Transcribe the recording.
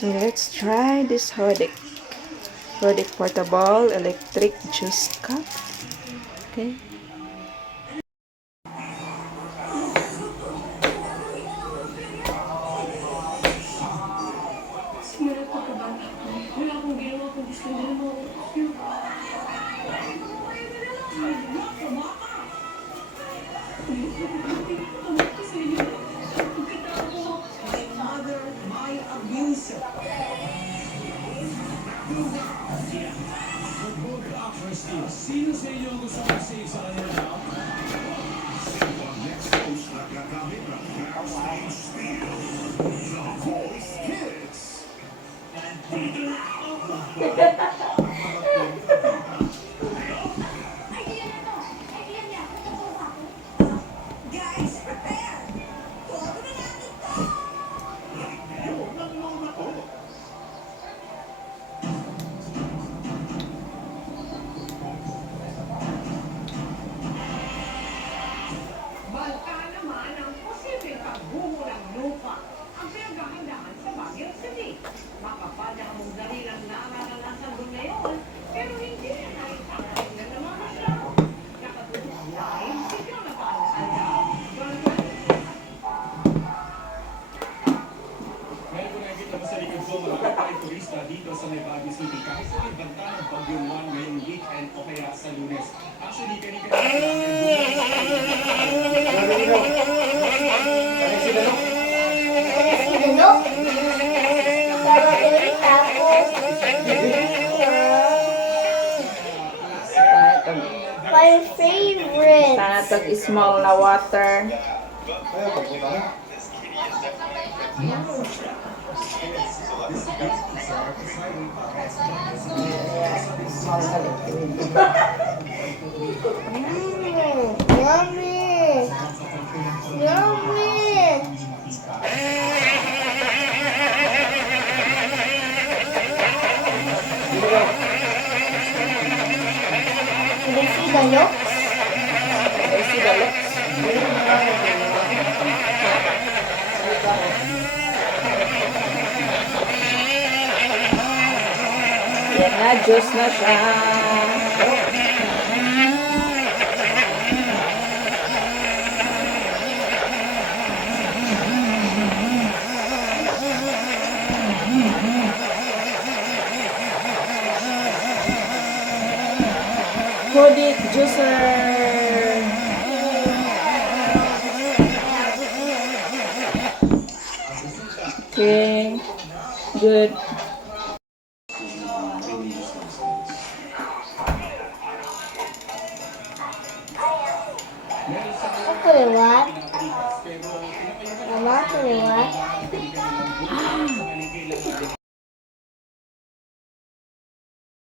So let's try this Hodic. Hodic portable electric juice cup. Okay. Sino sa inyo ang gusto mag-save sa kanya? Next post na gagamit ng Backstage Steel. The Voice Kids. Guys, prepare! Todo na natin to! Banta naman ang posibleng pagbuho ng lupa ang pinaghahandaan sa Baguio City. Makapal na among dalilang nararanasan doon ngayon, pero hindi na naitakain ng mga masyado. Nakatutok live si Jonathan Alda. Jonathan? Ngayon ko nakikita mo sa likod ko, marami pa rin turista dito sa may Baguio City. Kahit sa may banta ng Baguio 1 ngayong weekend o kaya sa Lunes. Actually, kanina My favorite. Tanatag small na water. Small na liquid. Yummy. Yummy. Can you see the yolks? I see the looks. Yan na, juice na siya. Hodic juicer. Okay, good. Okay, what? Mama, can you what?